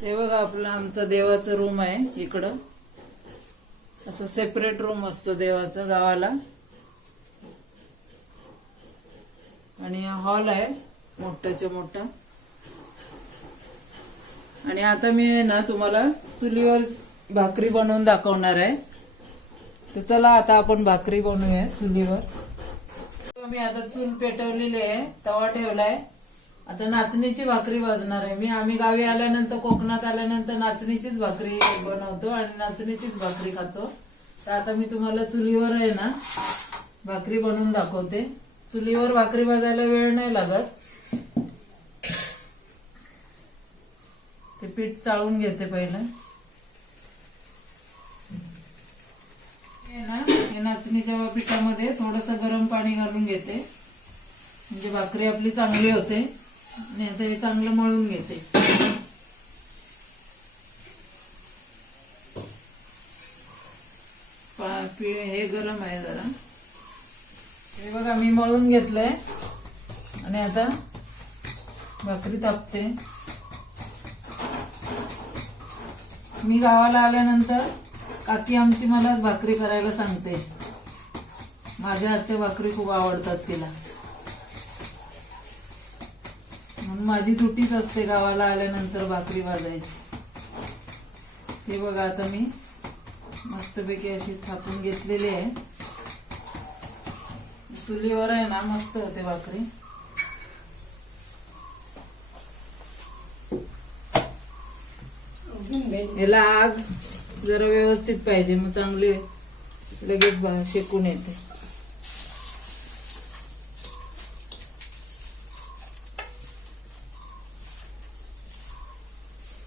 ते बघा आपलं आमचं देवाचं रूम आहे इकडं. असं सेपरेट रूम असतो देवाचं गावाला. आणि हॉल आहे मोठाच्या मोठा. आणि आता मी आहे ना तुम्हाला चुलीवर भाकरी बनवून दाखवणार आहे. तर चला आता आपण भाकरी बनवूया चुलीवर. मी आता चूल पेटवलेली आहे तवा ठेवलाय. आता नाचणीची भाकरी वाजणार आहे. मी आम्ही गावी आल्यानंतर कोकणात आल्यानंतर नाचणीचीच भाकरी बनवतो आणि नाचणीचीच भाकरी खातो. तर आता मी तुम्हाला चुलीवर आहे ना भाकरी बनवून दाखवते. चुलीवर भाकरी भाजायला वेळ नाही लागत. ते पीठ चाळून घेते पहिलं. हे ना हे नाचणीच्या पिठामध्ये थोडस गरम पाणी घालून घेते. म्हणजे भाकरी आपली चांगली होते. आणि आता हे चांगलं मळून घेते. पा- हे गरम आहे जरा. हे बघा मी मळून घेतलंय. आणि आता भाकरी तापते. मी गावाला आल्यानंतर काकी आमची मला भाकरी करायला सांगते. माझ्या हातच्या भाकरी खूप आवडतात तिला. माझी तुटीच असते गावाला आल्यानंतर भाकरी वाजायची हे बघा आता मी मस्तपैकी अशी थापून घेतलेली आहे. चुलीवर आहे ना मस्त होते भाकरी. याला आग जरा व्यवस्थित पाहिजे मग चांगली लगेच शेकून येते.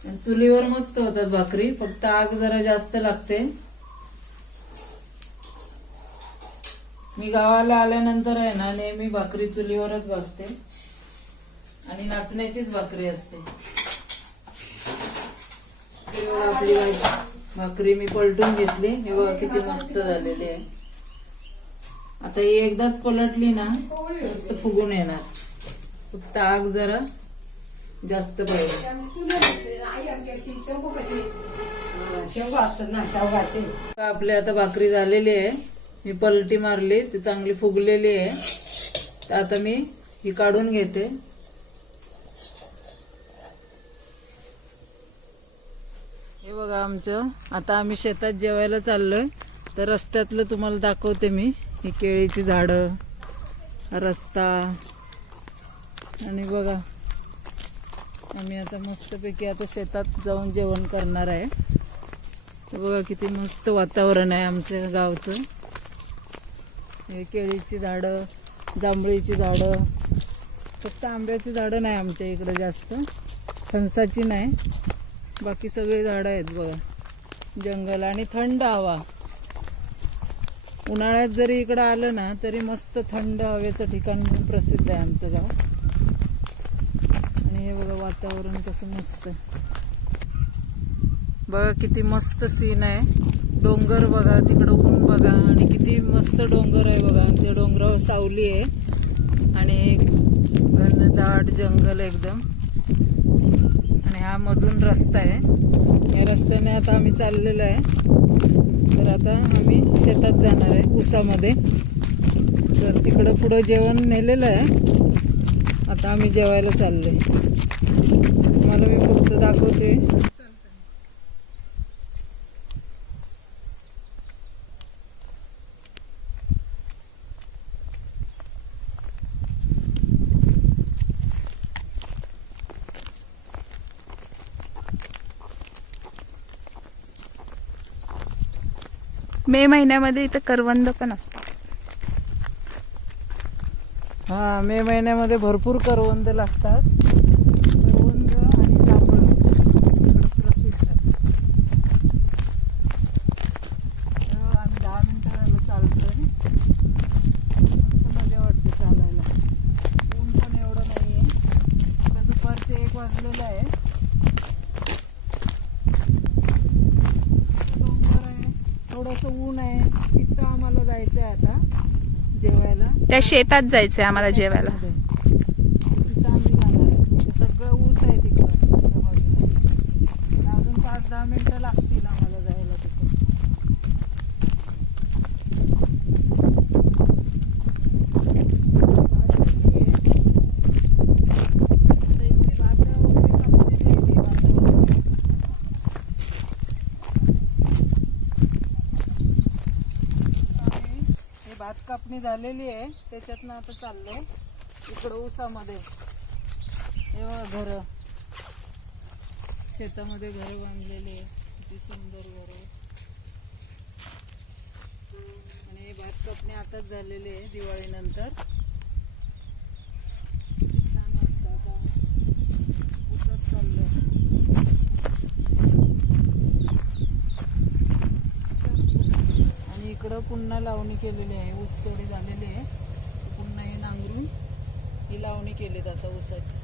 आणि चुलीवर मस्त होतात भाकरी. फक्त आग जरा जास्त लागते. मी गावाला आल्यानंतर आहे ना नेहमी भाकरी चुलीवरच भाजते. आणि नाचण्याचीच भाकरी असते. आपली भाकरी मी पलटून घेतली. हे बघा किती मस्त झालेली आहे. आता ही एकदाच पलटली ना मस्त फुगून येणार. फक्त आग जरा. जास्त पाहिजे शेवगा असतात ना शेवगाचे आपली आता भाकरी झालेली आहे. मी पलटी मारली ती चांगली फुगलेली आहे. तर आता मी ही काढून घेते. हे बघा आमचं. आता आम्ही शेतात जेवायला चाललोय. तर रस्त्यातलं तुम्हाला दाखवते मी ही केळीची झाडं रस्ता. आणि बघा. आम्ही आता मस्तपैकी आता शेतात जाऊन जेवण करणार आहे. तर बघा किती मस्त वातावरण आहे आमच्या गावचं. हे केळीची झाडं जांभळीची झाडं. फक्त आंब्याची झाडं नाही आमच्या इकडं जास्त. फणसाची नाही. बाकी सगळी झाडं आहेत बघा. जंगल आणि थंड हवा. उन्हाळ्यात जरी इकडं आलं ना तरी मस्त थंड हवेचं ठिकाण प्रसिद्ध आहे आमचं गाव. आणि हे बघा वातावरण कसं मस्त. आहे. बघा किती मस्त सीन आहे. डोंगर बघा तिकडं ऊन बघा आणि किती मस्त डोंगर आहे बघा. आणि त्या डोंगरावर सावली आहे. आणि घनदाट जंगल एकदम. आणि हा मधून रस्ता आहे. या रस्त्याने आता आम्ही चाललेलो आहे. तर आता आम्ही शेतात जाणार आहे उसामध्ये तर तिकडं पुढं जेवण नेलेलं आहे. आता आम्ही जेवायला चाललोय. तुम्हाला मी पुढचं दाखवते. मे महिन्यामध्ये इथं करवंद पण असतात. हा मे महिन्यामध्ये भरपूर करवंद लागतात करवंद आणि जांभळं इकडं प्रसिद्ध आहे. तर आम्ही दहा मिनिटाला चालतोय मस्त मजा वाटते चालायला ऊन पण एवढं नाही आहे आता दुपारचे एक वाजलेलं आहे डोंगर आहे थोडंसं ऊन आहे तिथं आम्हाला जायचं आहे आता जेवायला त्या शेतात जायचंय आम्हाला जेवायला. तिथं आम्ही जाणार आहे. सगळं ऊस आहे तिकडं त्या बाजूला दहा मिनिटं लागतील आम्हाला जायला तिथे आता इथे भात वगैरे कापलेली आहे ती भात वगैरे. आणि हे भात कापणी झालेली आहे. त्याच्यातनं आता चाललो इकडं ऊसामध्ये. हे घर. शेतामध्ये घर बांधलेली आहे. किती सुंदर घर. आहे आणि भात कापणी आताच झालेली आहे दिवाळीनंतर छान वाटतं आता ऊसात चाललं आणि इकडं पुन्हा लावणी केलेली आहे ऊस थोडी झालेली आहे. पुन्हा हे नांगरून ही लावणी केलीत आता ऊसाची.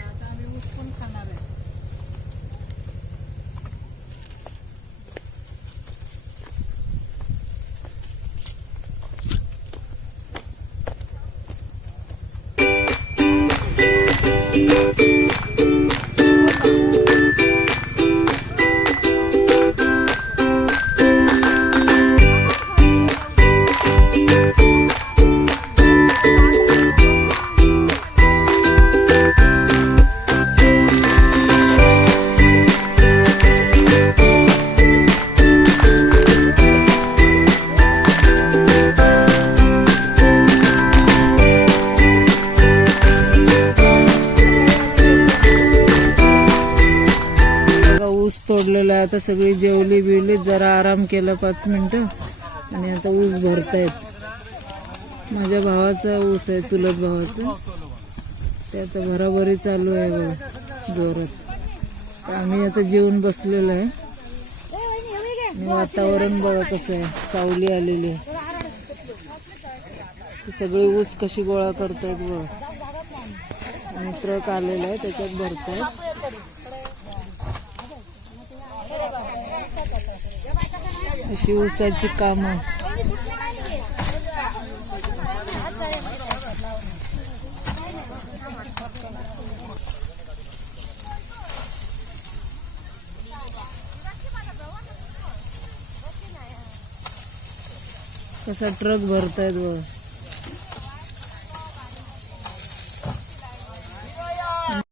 आता आम्ही ऊस पण खाणार आहे. तोडलेला आहे. आता सगळी जेवली बिवली जरा आराम केला पाच मिनटं. आणि आता ऊस भरतायत. माझ्या भावाचा ऊस आहे चुलत भावाचा. ते आता भराभरी चालू आहे बघा जोरात. तर आम्ही आता जेवून बसलेलो आहे. आणि वातावरण बघा कसं आहे. सावली आलेली आहे. सगळी ऊस कशी गोळा करतायत बघा. आणि ट्रक आलेला आहे त्याच्यात भरतायत. अशी ऊसाची कामं. कसा ट्रक भरतायत बघ.